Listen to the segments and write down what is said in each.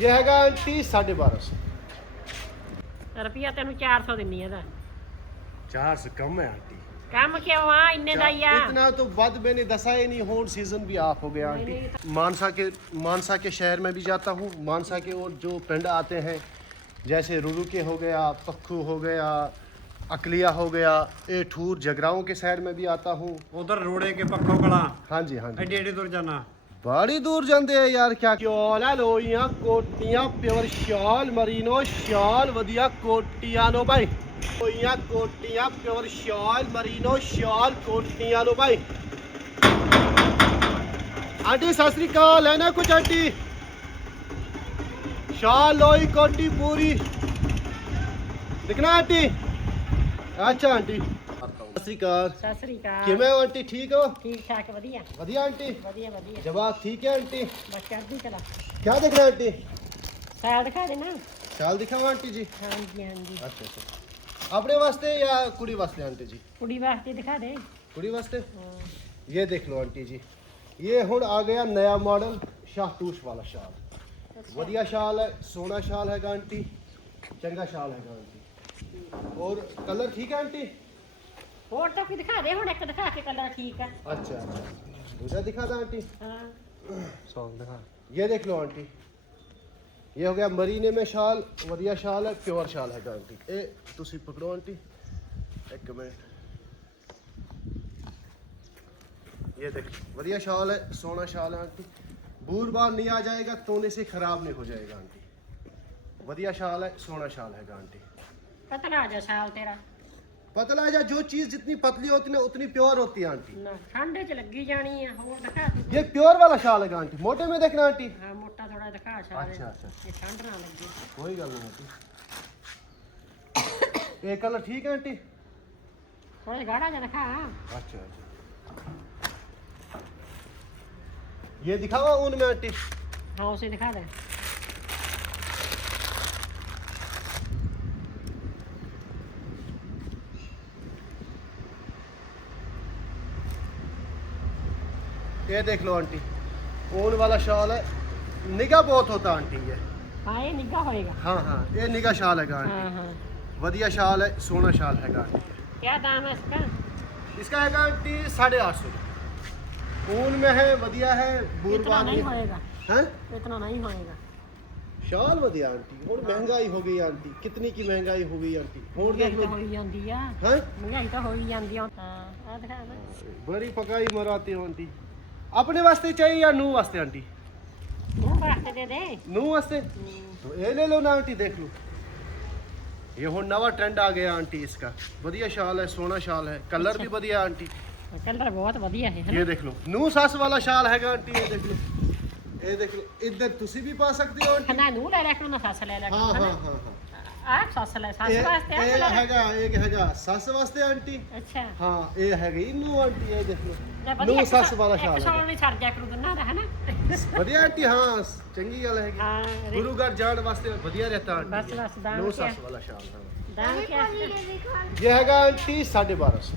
ਇਹ ਹੈਗਾ ਆਂਟੀ 1250 ਰੁਪਿਆ ਤੈਨੂੰ 400 ਦਿੰਨੀ ਇਹਦਾ 400 ਕਮ ਹੈ ਆਂਟੀ ਕੰਮ ਕਿਉਂ ਆ ਇੰਨੇ ਦਾ ਹੀ ਆ इतना तो बद मैंने दसा ही नहीं होन सीजन भी ऑफ हो गया नहीं, आंटी मानसा के मानसा के शहर में भी जाता हूँ मानसा के और जो पिंड आते हैं जैसे रुरु के हो गया पक्खू हो गया अकलिया हो गया ए ठूर जगराओं के शहर में भी आता हूँ ਉਧਰ ਰੋੜੇ ਕੇ ਪੱਖੋ ਕਲਾ हाँ जी हाँ जी ਐਡੇ ਐਡੇ ਤੁਰ ਜਾਣਾ ਬਾੜੀ ਦੂਰ ਜਾਂਦੇ ਆ ਯਾਰ, ਕਿਆ ਕਿਉਲ ਆ ਲੋਈਆਂ ਕੋਟੀਆਂ, ਪਿਓਰ ਸ਼ਾਲ, ਮਰੀਨੋ ਸ਼ਾਲ, ਵਧੀਆ ਕੋਟੀਆਂ ਲੋ ਭਾਈ। ਲੋਈਆਂ ਕੋਟੀਆਂ, ਪਿਓਰ ਸ਼ਾਲ, ਮਰੀਨੋ ਸ਼ਾਲ, ਕੋਟੀਆਂ ਲੋ ਭਾਈ। ਆਂਟੀ, ਸਤਿ ਸ੍ਰੀ ਅਕਾਲ ਹੈ ਕੁਝ ਆਂਟੀ। ਸ਼ਾਲ ਲੋਈ, ਕੋਟੀ ਪੂਰੀ। ਦੇਖਣਾ ਆਂਟੀ? ਅੱਛਾ ਆਂਟੀ। सत श्री अकाल ਸਤਿ ਸ੍ਰੀ ਅਕਾਲ किवें हो आंटी ठीक हो ਠੀਕ ਠਾਕ ਵਧੀਆ वधिया आंटी ਵਧੀਆ ਵਧੀਆ जवाब ठीक है आंटी ਬਸ ਚੜ੍ਹਦੀ ਕਲਾ क्या देखना है आंटी ਸਾਲ ਦਿਖਾ ਦੇ ਨਾ शाल दिखाओ आंटी जी ਹਾਂਜੀ ਹਾਂਜੀ अच्छा अच्छा अपने वास्ते या कुड़ी वास्ते आंटी जी ਕੁੜੀ ਵਾਸਤੇ ਦਿਖਾ ਦੇ कुड़ी वास्ते ਹਾਂ। ये देख लो आंटी जी ये हुन आ गया नया मॉडल शाहतूश वाला शाल बढ़िया शाल है सोना शाल है आंटी चंगा शाल है आंटी और कलर ठीक है आंटी ਹੋਰ ਤਾਂ ਕੀ ਦਿਖਾ ਦੇ ਹੁਣ ਇੱਕ ਦਿਖਾ ਕੇ ਕਲਰ ਠੀਕ ਆ अच्छा अच्छा दूसरा दिखा था आंटी ਹਾਂ सॉन्ग दिखा ये देख लो आंटी ये हो गया मरीने में शाल बढ़िया शाल है प्योर शाल है आंटी ए तुसी पकड़ो आंटी एक मिनट ये देख बढ़िया शाल है सोना शाल है आंटी बूर बार नहीं आ जाएगा तोने से खराब नहीं हो जाएगा आंटी बढ़िया शाल है सोना शाल है आंटी ਪਤਲਾ ਜਾ ਸਾਲ ਤੇਰਾ पतला है जो चीज जितनी पतली होती है ना उतनी प्योर होती है आंटी ਨਾ ਠੰਡੇ ਚ ਲੱਗੀ ਜਾਣੀ ਆ ਹੋਰ ਦਿਖਾ ਤੂੰ ये प्योर वाला शाल है आंटी मोटे में देखना आंटी ਹਾਂ ਮੋਟਾ ਥੋੜਾ ਦਿਖਾ ਸਾਰੇ अच्छा अच्छा ਇਹ ਠੰਡ ਨਾ ਲੱਗੇ कोई गल नहीं आंटी ये कलर ठीक है आंटी ਥੋੜਾ ਗਾੜਾ ਜਿਹਾ ਦਿਖਾ अच्छा अच्छा ये दिखावा ऊन में आंटी ਹਾਂ ਉਸੇ ਦਿਖਾ ਦੇ ये देख लो आंटी ऊन वाला शॉल है। निगाह बहुत होता आंटी ये। हाँ ये होएगा। हाँ हाँ ये निगाह शाल है आंटी हाँ, हाँ। शाल है सोना शाल है आंटी क्या दाम है इसका? इसका है साढ़े आठ सौ ऊन में है वधिया है बूरबान नहीं होएगा। हैं? इतना नहीं होएगा। शाल वधिया आंटी और हाँ। महँगाई हो गई आंटी। कितनी की महँगाई हो गई आंटी? और देख तो लो। हाँ? महँगाई तो हो गई आंटी। बड़ी पकाई मराती आंटी। अपने वास्ते चाहिए या नू वास्ते आंटी ਮੂੰਹ ਵਾਸਤੇ ਦੇ ਦੇ नू वास्ते तो ये ले लो ना आंटी देख लो ये हुन नवा ट्रेंड आ गया आंटी इसका बढ़िया शाल है सोना शाल है कलर भी बढ़िया आंटी ਕਲਰ ਬਹੁਤ ਵਧੀਆ ਹੈ ये देख लो नू सास वाला शाल है आंटी ये देख लो ये देख लो इधर तुसी भी पा सकती हो आंटी ਨਾ ਨੂੰ ਲੈ ਲੈ ਕੇ ਨਾ ਸੱਸ ਲੈ ਲੈ ਕੇ हाँ हाँ हाँ हाँ ਆ ਸੱਸ ਲੈ ਸੱਸ ਇਹ ਵਾਸਤੇ ਆ ਇਹ colour? ਹੈਗਾ ਇੱਕ ਹੈਗਾ ਸੱਸ ਵਾਸਤੇ ਆਂਟੀ ਅੱਛਾ ਹਾਂ ਇਹ ਹੈਗੀ ਨੂ ਆਂਟੀ ਇਹ ਦੇਖ ਲੈ ਲਓ ਵਧੀਆ ਨੂ ਇੱਕ ਸੱਸ ਸੌ- ਵਾਲਾ ਇੱਕ ਸ਼ਾਲ ਸੌ ਹੈ ਨਹੀਂ ਛੱਡ ਜਾ ਕਰੂ ਦੋਨਾਂ ਦਾ ਹੈ ਨਾ ਵਧੀਆ ਆਂਟੀ ਹਾਂ ਚੰਗੀ ਗੱਲ ਹੈਗੀ ਹਾਂ ਰੇ- ਗੁਰੂ ਘਰ ਜਾਣ ਵਾਸਤੇ ਵਧੀਆ ਰਹਿਤਾ ਆਂਟੀ ਬਸ, ਬਸ, ਦਾਮ ਨੋ ਕਿਆ? ਸੱਸ ਵਾਲਾ ਸ਼ਾਲ ਹਾਂ दाम क्या है ये हैगा आंटी साढ़े बारह सौ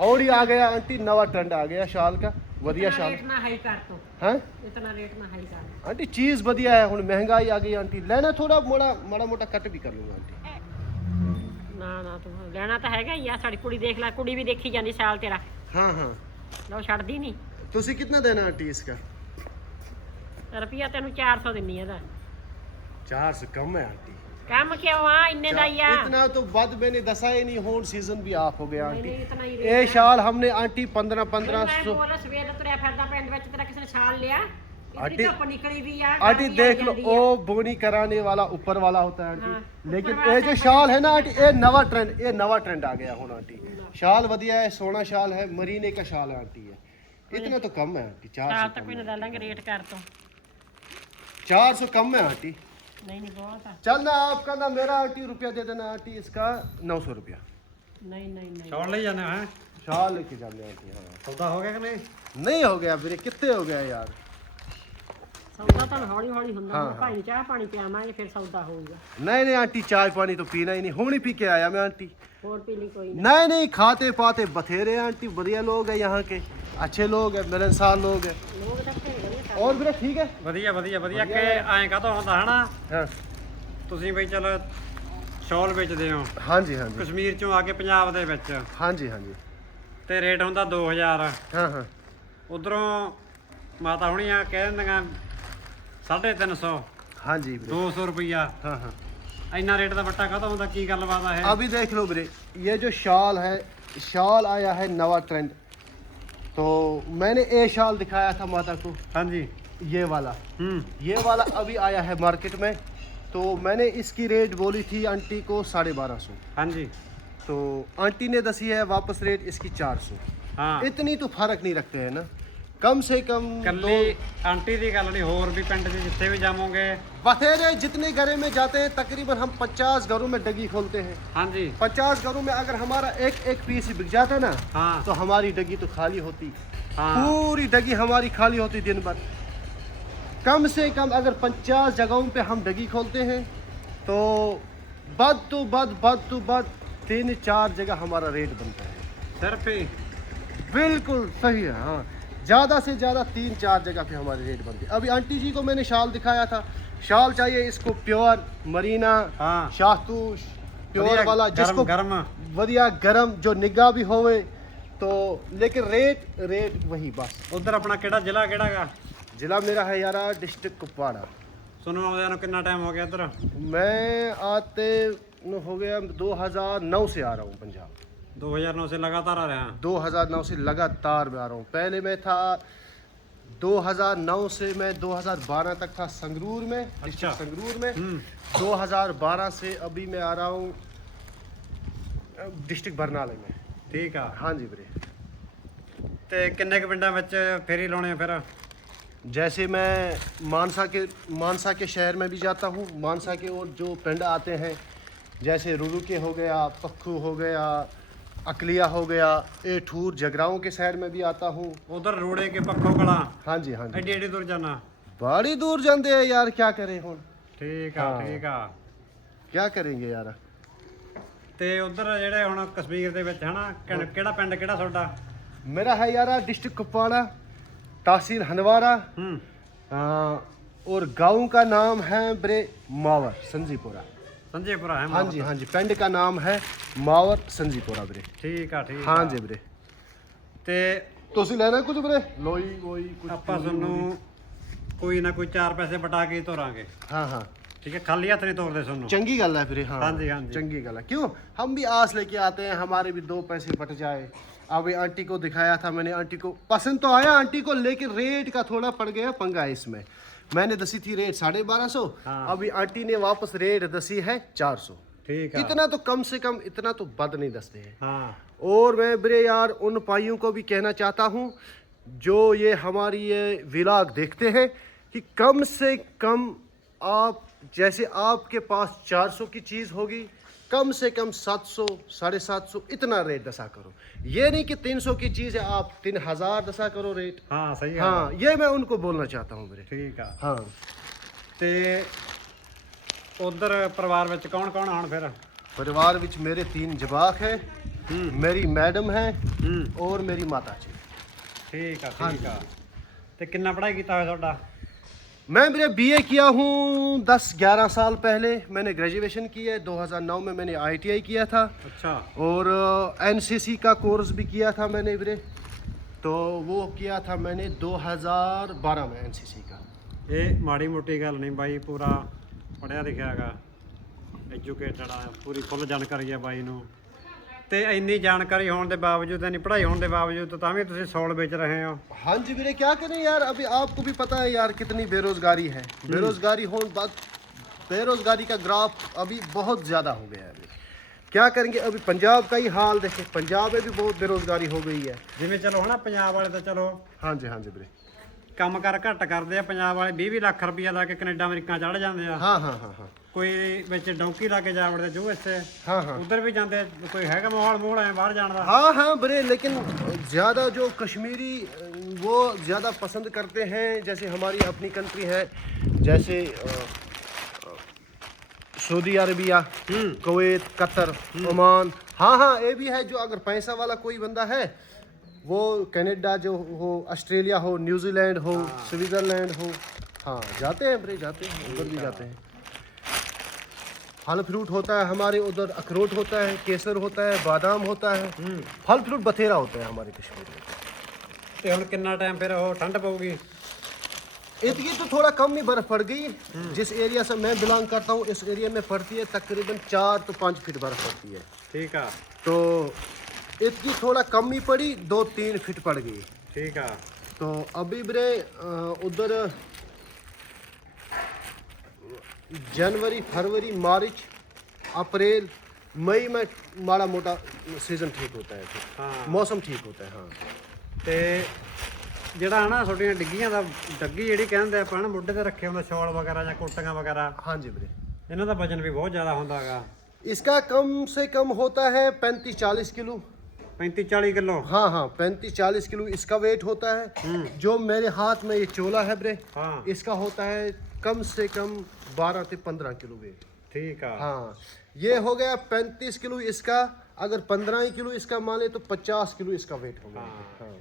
और ही आ गया आंटी नवा ट्रेंड आ गया शाल का ਵਧੀਆ इतना शाल रेट ना हाई कर तो है इतना रेट ना हाई कर आंटी चीज बढ़िया है ਹੁਣ ਮਹਿੰਗਾਈ ਆ ਗਈ ਆਂਟੀ ਲੈਣਾ ਥੋੜਾ ਮੋੜਾ ਮਾੜਾ ਮੋਟਾ ਕੱਟ ਵੀ ਕਰ ਲੂੰਗਾ ਆਂਟੀ ਨਾ ਨਾ ਤੂੰ ਲੈਣਾ ਤਾਂ ਹੈਗਾ ਹੀ ਆ ਸਾਡੀ ਕੁੜੀ ਦੇਖ ਲੈ ਕੁੜੀ ਵੀ ਦੇਖੀ ਜਾਂਦੀ ਸਾਲ ਤੇਰਾ ਹਾਂ ਹਾਂ ਲਓ ਛੱਡਦੀ ਨਹੀਂ ਤੁਸੀਂ ਕਿੰਨਾ ਦੇਣਾ ਆਂਟੀ इसका ਰੁਪਿਆ ਤੈਨੂੰ 400 ਦਿੰਨੀ ਇਹਦਾ 400 कम है आंटी ਕੰਮ ਕਿਉਂ ਆ ਇੰਨੇ ਦਾ ਹੀ ਆ इतना तो बद मैंने दसा ही नहीं होन सीजन भी ऑफ हो गया ਨਹੀਂ, आंटी ਨਹੀਂ, ਇਤਨਾ ਹੀ ਇਹ ਸ਼ਾਲ हमने आंटी 15 1500 1500 ਬੋਲ ਸਵੇਰ ਦਾ ਤੁਰਿਆ ਫਿਰਦਾ ਪਿੰਡ ਵਿੱਚ ਤੇਰਾ ਕਿਸੇ ਨੇ ਛਾਲ ਲਿਆ ਆਂਟੀ- ਇਤਨੀ ਧੁੱਪ ਨਿਕਲੀ ਵੀ ਆ आंटी ਗਰਮੀ देख आई लो ਜਾਂਦੀ ओ ਆ। बोनी कराने वाला ऊपर वाला होता है आंटी हाँ, लेकिन ऊपर ये वाला जो है। शाल है ना आंटी ये नवा ट्रेंड ये नवा ट्रेंड आ गया हुन आंटी शाल वधिया है सोना शाल है मरीने का शाल है आंटी है इतना तो कम है आंटी चार ਸਾਲ सौ ਤੱਕ कम ਵੀ ਨਾ है ਲੈ ਲਾਂਗੇ ਰੇਟ ਕਰ ਤੋਂ चार सौ कम है आंटी ਨਹੀਂ ਨਹੀਂ ਬਹੁਤ ਆ चल ना आपका ना मेरा आंटी रुपया दे देना आंटी इसका नौ सौ रुपया ਨਹੀਂ ਨਹੀਂ ਨਹੀਂ ਛੋੜ ਲਈ ਜਾਣਾ ਹੈ शाल लेके जाने आंटी हाँ ਸੌਦਾ ਹੋ ਗਿਆ ਕਿ ਨਹੀਂ नहीं हो गया मेरे कितने हो गया यार ਸੌਦਾ ਤਾਂ ਹੌਲੀ ਹੌਲੀ ਹੁੰਦਾ ਹਾਂ, ਹੁਣ ਭਾਈ ਨੂੰ ਚਾਹ ਪਾਣੀ ਪਿਆਵਾਂਗੇ ਫਿਰ ਸੌਦਾ ਹੋਊਗਾ नहीं नहीं आंटी चाय पानी तो पीना ही नहीं हुन ही पी के आया मैं आंटी ਹੋਰ ਪੀ ਲਈ ਕੋਈ ਨਹੀਂ नहीं नहीं खाते पाते बथेरे आंटी बढ़िया लोग हैं यहाँ के अच्छे लोग हैं मिलनसार लोग हैं ਲੋਕ ਤਾਂ ਬਥੇਰੇ ਵਧੀਆ और ਵੀਰੇ ਠੀਕ ਹੈ ਵਧੀਆ ਵਧੀਆ ਵਧੀਆ ਕਿ ਵਧੀਆ। ਐਂ ਕਾਹਤੋਂ ਹੁੰਦਾ ਹਨਾ ਹਾਂ ਤੁਸੀਂ ਬਈ ਚਲ ਸ਼ਾਲ ਵੇਚਦੇ ਹੋ ਹਾਂਜੀ ਹਾਂਜੀ ਕਸ਼ਮੀਰ ਚੋਂ ਆ ਕੇ ਪੰਜਾਬ ਦੇ ਵਿੱਚ ਹਾਂਜੀ ਹਾਂਜੀ ਤੇ ਰੇਟ ਹੁੰਦਾ 2000 ਹਾਂ ਹਾਂ ਉਧਰੋਂ ਮਾਤਾ ਹੁਣੀਆਂ ਕਹਿ ਦਿੰਦੀਆਂ 350 ਹਾਂਜੀ ਵੀਰੇ 200 ਰੁਪਈਆ हाँ हाँ ਇੰਨਾ ਰੇਟ ਦਾ ਬੱਟਾ ਕਾਹਤੋਂ ਹੁੰਦਾ ਕੀ ਗੱਲਬਾਤ ਆ ਇਹ अभी देख लो वीरे ये जो शॉल है शॉल आया है नवा ट्रेंड तो मैंने ए शाल दिखाया था माता को। हाँ जी। ये वाला। हम्म। ये वाला अभी आया है मार्केट में। तो मैंने इसकी रेट बोली थी आंटी को साढ़े बारह सौ। हाँ जी। तो आंटी ने दसी है वापस रेट इसकी चार सौ। हाँ। इतनी तो फ़र्क नहीं रखते है ना। कम से कम ਕੱਲੀ ਆਂਟੀ ਦੀ ਗੱਲ ਨਹੀਂ ਹੋਰ ਵੀ ਪਿੰਡ 'ਚ ਜਿੱਥੇ ਵੀ ਜਾਵੋਗੇ बथेरे जितने घरों में जाते हैं तकरीबन हम पचास घरों में डगी खोलते हैं ਹਾਂਜੀ पचास घरों में अगर हमारा एक एक पीस बिक जाता ना ਹਾਂ तो हमारी डगी तो खाली होती हाँ। पूरी डगी हमारी खाली होती दिन भर कम से कम अगर पचास जगहों पे हम डगी खोलते हैं तो बद तो बद बद तो बद तीन चार जगह हमारा रेट बनता है ਸਿਰਫ ਹੀ बिल्कुल सही है हाँ ज़्यादा से ज़्यादा तीन चार जगह पे हमारी रेट बनती है अभी आंटी जी को मैंने शाल दिखाया था शाल चाहिए इसको प्योर मरीना ਹਾਂ शाहतूश प्योर ਵਧੀਆ वाला ਗਰਮ जिसको ਗਰਮ बढ़िया गरम जो निगाह भी होवे तो लेकिन रेट रेट वही बस ਉਧਰ ਆਪਣਾ ਕਿਹੜਾ ਜ਼ਿਲ੍ਹਾ ਕਿਹੜਾਗਾ जिला मेरा है यारा डिस्ट्रिक्ट कुपवाड़ा ਤੁਹਾਨੂੰ ਆਉਂਦਿਆਂ ਨੂੰ ਕਿੰਨਾ ਟਾਈਮ ਹੋ ਗਿਆ ਇੱਧਰ मैं आते न हो गया 2009 से आ रहा हूँ पंजाब 2009 से लगातार आ रहे हैं 2009 से लगातार मैं आ रहा हूँ पहले मैं था 2009 से मैं 2012 तक था संगरूर में डिस्ट्रिक्ट अच्छा। संगरूर में हम्म 2012 से अभी मैं आ रहा हूँ डिस्ट्रिक्ट बरनाले में ਠੀਕ ਆ हाँ जी वीरे ਤੇ ਕਿੰਨੇ ਕੁ ਪਿੰਡਾਂ ਵਿੱਚ ਫੇਰੀ ਲਾਉਣੇ ਆ ਫਿਰ जैसे मैं मानसा के मानसा के शहर में भी जाता हूँ मानसा के और जो पिंड आते हैं जैसे रुरु के हो गया पक्खू हो गया अकलिया हो गया एठूर जगराओं के शहर में भी आता हूँ ਉਧਰ ਰੋੜੇ ਕੇ ਪੱਖੋ ਕਲਾਂ हाँ जी हाँ जी ਐਡੀ ਐਡੀ ਦੂਰ ਜਾਣਾ बड़ी दूर जाते हैं यार क्या करें हूँ ਠੀਕ ਆ ਹਾਂ। ਠੀਕ ਆ क्या करेंगे यार ਤੇ ਉਧਰ ਜਿਹੜੇ ਹੁਣ ਕਸ਼ਮੀਰ ਦੇ ਵਿੱਚ ਹਨਾ ਕਿਹੜਾ ਕਿਹੜਾ ਪਿੰਡ ਕਿਹੜਾ ਤੁਹਾਡਾ मेरा है यारा डिस्ट्रिक्ट कुपवाड़ा तहसील हनवारा ਹੂੰ आ, और गांव का नाम है ब्रे मावर संजीपुरा ਸੰਜੇਪੁਰਾ ਹੈ हाँ जी हाँ जी पिंड का नाम है मावर संजीपुरा ब्रे ਠੀਕ ਆ ਠੀਕ हाँ ਆ जी ब्रे ਤੇ ਤੁਸੀਂ ਲੈਣਾ ਕੁਝ ਵੀਰੇ ਲੋਈ ਵੋਈ ਕੁਝ ਆਪਾਂ ਤੁਹਾਨੂੰ ਕੋਈ ਨਾ ਕੋਈ ਚਾਰ ਪੈਸੇ ਬਟਾ ਕੇ ਹੀ ਤੋਰਾਂਗੇ हाँ हाँ ਠੀਕ ਹੈ ਖਾਲੀ ਹੱਥ ਨਹੀਂ ਤੋਰਦੇ ਤੁਹਾਨੂੰ चंगी गल है फिर हाँ हाँ जी, हाँ जी। चंगी गल है क्यों हम भी आस लेके आते हैं हमारे भी दो पैसे बट जाए अभी आंटी को दिखाया था मैंने आंटी को पसंद तो आया आंटी को लेकिन रेट का थोड़ा पड़ गया पंगा इसमें मैंने दसी थी रेट साढ़े बारह सौ हाँ। अभी आंटी ने वापस रेट दसी है चार सौ। ठीक है। इतना तो कम से कम इतना तो बद नहीं दसते हैं। हाँ। और मैं बरे यार उन पाइयों को भी कहना चाहता हूँ जो ये हमारी ये विलाग देखते हैं कि कम से कम आप जैसे आपके पास 400 की चीज़ होगी कम से कम 700 साढ़े सात सौ इतना रेट दसा करो ये नहीं कि 300 की चीज़ है आप तीन हजार दसा करो रेट ਹਾਂ ਸਹੀ ਆ हाँ ये मैं उनको बोलना चाहता हूँ मेरे ਠੀਕ ਆ हाँ ਤੇ ਉਧਰ ਪਰਿਵਾਰ ਵਿੱਚ ਕੌਣ ਕੌਣ ਹੁਣ ਫਿਰ परिवार विच मेरे तीन जवाक है मेरी मैडम है ਹੂੰ और मेरी माता जी ਠੀਕ ਆ ਠੀਕ ਆ ਤੇ ਕਿੰਨਾ ਪੜ੍ਹਾਈ ਕੀਤਾ ਹੋਇਆ ਤੁਹਾਡਾ मैं मेरे बीए किया हूँ 10-11 साल पहले मैंने ग्रेजुएशन की है 2009 में मैंने आईटीआई किया था ਅੱਛਾ और एनसीसी का कोर्स भी किया था मैंने मेरे तो वो किया था मैंने 2012 में एनसीसी का ਇਹ ਮਾੜੀ ਮੋਟੀ ਗੱਲ ਨਹੀਂ ਬਾਈ ਪੂਰਾ ਪੜਿਆ ਲਿਖਿਆ ਹੈਗਾ ਐਜੂਕੇਟਡ ਆ ਪੂਰੀ ਫੁੱਲ ਜਾਣਕਾਰੀ ਆ ਬਾਈ ਨੂੰ ਤੇ ਇੰਨੀ ਜਾਣਕਾਰੀ ਹੋਣ ਦੇ ਬਾਵਜੂਦ ਇੰਨੀ ਪੜ੍ਹਾਈ ਹੋਣ ਦੇ ਬਾਵਜੂਦ ਤਾਂ ਵੀ ਤੁਸੀਂ ਸੌਲ ਵੇਚ ਰਹੇ ਹੋ हाँ जी मेरे क्या करें यार अभी आपको भी पता है यार कितनी बेरोजगारी है बेरोजगारी हो बात बेरोजगारी का ग्राफ अभी बहुत ज़्यादा हो गया है अभी क्या करेंगे अभी पंजाब का ही हाल देखें पंजाब में भी बहुत बेरोजगारी हो गई है ਜਿਵੇਂ ਚਲੋ ਹਨਾ ਪੰਜਾਬ ਵਾਲੇ ਤਾਂ ਚਲੋ हाँ जी हाँ जी मेरे ਕੰਮ ਕਰ ਘੱਟ ਕਰਦੇ ਆ ਪੰਜਾਬ ਵਾਲੇ 20 20 ਲੱਖ ਰੁਪਈਆ ਲਾ ਕੇ ਕੈਨੇਡਾ ਅਮਰੀਕਾ ਚੜ ਜਾਂਦੇ ਆ हाँ हाँ हाँ हाँ ਕੋਈ ਵਿੱਚ ਡੌਂਕੀ ਲਾ ਕੇ ਜਾ ਵੜਦੇ ਜੋ ਇੱਥੇ हाँ हाँ ਉਧਰ ਵੀ ਜਾਂਦੇ ਕੋਈ ਹੈਗਾ ਮਾਹੌਲ ਮੂਹਲ ਐ ਬਾਹਰ ਜਾਣ ਦਾ हाँ हाँ बड़े लेकिन ज़्यादा जो कश्मीरी वो ज़्यादा पसंद करते हैं जैसे हमारी अपनी कंट्री है जैसे अ, अ, Saudi Arabia Kuwait Qatar Oman हाँ हाँ ये भी है जो अगर पैसा वाला कोई बंदा है वो कनाडा जो हो ऑस्ट्रेलिया हो न्यूजीलैंड हो स्विट्जरलैंड हो हाँ जाते हैं bre जाते हैं उधर भी जाते हैं फल फ्रूट होता है हमारे उधर अखरोट होता है केसर होता है बादाम होता है फल फ्रूट बथेरा होता है हमारे कश्मीर में ਤੇ ਹੁਣ ਕਿੰਨਾ ਟਾਈਮ ਫਿਰ ਉਹ ਠੰਡ ਪਊਗੀ इतनी तो थोड़ा कम ही बर्फ पड़ गई जिस एरिया से मैं बिलोंग करता हूँ इस एरिया में पड़ती है तकरीबन चार तो पाँच फीट बर्फ पड़ती है ਠੀਕ ਆ तो इतनी थोड़ा कम ही पड़ी दो तीन फीट पड़ गई ਠੀਕ ਆ तो अभी बरे अ, उधर जनवरी फरवरी मार्च अप्रैल मई में माड़ा मोटा सीजन ठीक होता है फिर ਹਾਂ मौसम ठीक होता है हाँ ਤੇ ਜਿਹੜਾ ਹਨਾ ਤੁਹਾਡੀਆਂ ਡਿੱਗੀਆਂ ਦਾ ਡੱਗੀ ਜਿਹੜੀ ਕਹਿੰਦੇ ਆਪਾਂ ਨਾ ਮੁੱਢੇ ਤੇ ਰੱਖੇ ਹੁੰਦਾ ਸ਼ਾਲ ਵਗੈਰਾ ਜਾਂ ਕੋਟੀਆਂ ਵਗੈਰਾ हाँ जी बरे ਇਹਨਾਂ ਦਾ ਵਜਨ ਵੀ ਬਹੁਤ ਜ਼ਿਆਦਾ ਹੁੰਦਾ ਹੈਗਾ इसका कम से कम होता है पैंतीस चालीस किलो 35 40 किलो हाँ हाँ पैंतीस चालीस किलो इसका वेट होता है जो मेरे हाथ में ये चोला है ब्रे ਹਾਂ इसका होता है कम से कम बारह से पंद्रह किलो वेट ਠੀਕ ਆ हाँ ये हो गया पैंतीस किलो इसका अगर पंद्रह ही किलो इसका मान ले तो पचास किलो इसका वेट हो गया हाँ।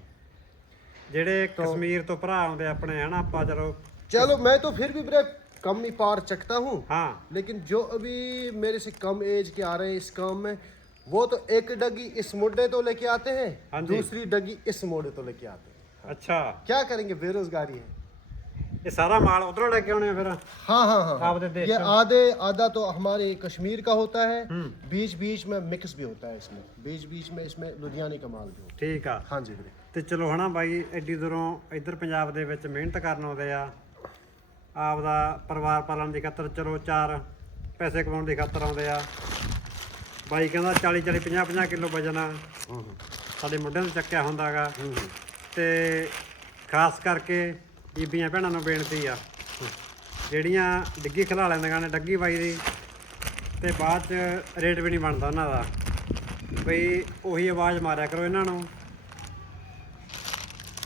ਜਿਹੜੇ ਕਸ਼ਮੀਰ ਤੋਂ ਭਰਾ ਆਉਂਦੇ ਆਪਣੇ ਹਨਾ ਆਪਾਂ ਚਲੋ चलो मैं तो फिर भी ब्रे कम ही पार चकता हूँ ਹਾਂ लेकिन जो अभी मेरे से कम एज के आ रहे हैं इस काम में वो तो एक डगी इस मुड्डे तो लेके आते हैं हाँ जी। दूसरी डगी इस मोड़े तो लेके आते हैं ਅੱਛਾ क्या करेंगे बेरोजगारी है ਇਹ ਸਾਰਾ ਮਾਲ ਉਧਰੋਂ ਲੈ ਕੇ ਆਉਣੇ ਆ ਫਿਰ हाँ हाँ हाँ आपदे देश ये का? आधे आधा तो हमारे कश्मीर का होता है बीच बीच में मिक्स भी होता है इसमें बीच बीच में इसमें लुधियाने का माल भी होता ਠੀਕ ਆ है हाँ जी वीरे ਤੇ ਚਲੋ ਹਨਾ ਬਾਈ ਐਡੀ ਦੂਰੋਂ ਇੱਧਰ ਪੰਜਾਬ ਦੇ ਵਿੱਚ ਮਿਹਨਤ ਕਰਨ ਆਉਂਦੇ ਆ ਆਪਦਾ ਪਰਿਵਾਰ ਪਾਲਣ ਦੀ ਖਾਤਰ ਚਲੋ ਚਾਰ ਪੈਸੇ ਕਮਾਉਣ ਦੀ ਖਾਤਰ ਆਉਂਦੇ ਆ ਬਾਈ ਕਹਿੰਦਾ 40 40 50 50 ਕਿਲੋ ਵਜਨ ਆ ਸਾਡੇ ਮੁੰਡਿਆਂ ਤੇ ਚੱਕਿਆ ਹੁੰਦਾਗਾ। ਤੇ ਖਾਸ ਕਰਕੇ ਬੀਬੀਆਂ ਭੈਣਾਂ ਨੂੰ ਬੇਨਤੀ ਆ। ਜਿਹੜੀਆਂ ਡਿੱਗੀ ਖਿਲਾ ਲੈਂਦੀਆਂ ਨੇ ਡੱਗੀ ਬਾਈ ਦੀ ਤੇ ਬਾਅਦ ਚ ਰੇਟ ਵੀ ਨਹੀਂ ਬਣਦਾ ਉਹਨਾਂ ਦਾ। ਬਈ ਉਹੀ ਆਵਾਜ਼ ਮਾਰਿਆ ਕਰੋ ਇਹਨਾਂ ਨੂੰ।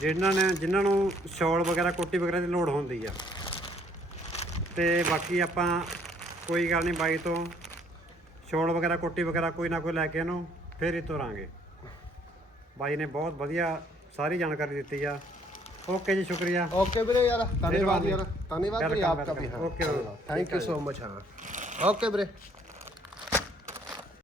ਜਿਨ੍ਹਾਂ ਨੇ ਜਿਨ੍ਹਾਂ ਨੂੰ ਸ਼ਾਲ ਵਗੈਰਾ ਕੋਟੀ ਵਗੈਰਾ ਦੀ ਲੋੜ ਹੁੰਦੀ ਆ। ਤੇ ਬਾਕੀ ਆਪਾਂ ਕੋਈ ਗੱਲ ਨਹੀਂ ਬਾਈ ਤੋਂ। ਚੌਲ ਵਗੈਰਾ ਕੋਟੀ ਵਗੈਰਾ ਕੋਈ ਨਾ ਕੋਈ ਲੈ ਕੇ ਇਹਨੂੰ ਫੇਰ ਹੀ ਤੁਰਾਂਗੇ। ਬਾਈ ਨੇ ਬਹੁਤ ਵਧੀਆ ਸਾਰੀ ਜਾਣਕਾਰੀ ਦਿੱਤੀ ਆ। ਓਕੇ ਜੀ ਸ਼ੁਕਰੀਆ। ओके ਵੀਰੇ ਯਾਰ ਧੰਨਵਾਦ ਯਾਰ। ਧੰਨਵਾਦ ਵੀਰੇ ਆਪਕਾ ਵੀ ਹਾਂ। welcome. Thank you so much ਹਾਂ। ਓਕੇ ਵੀਰੇ।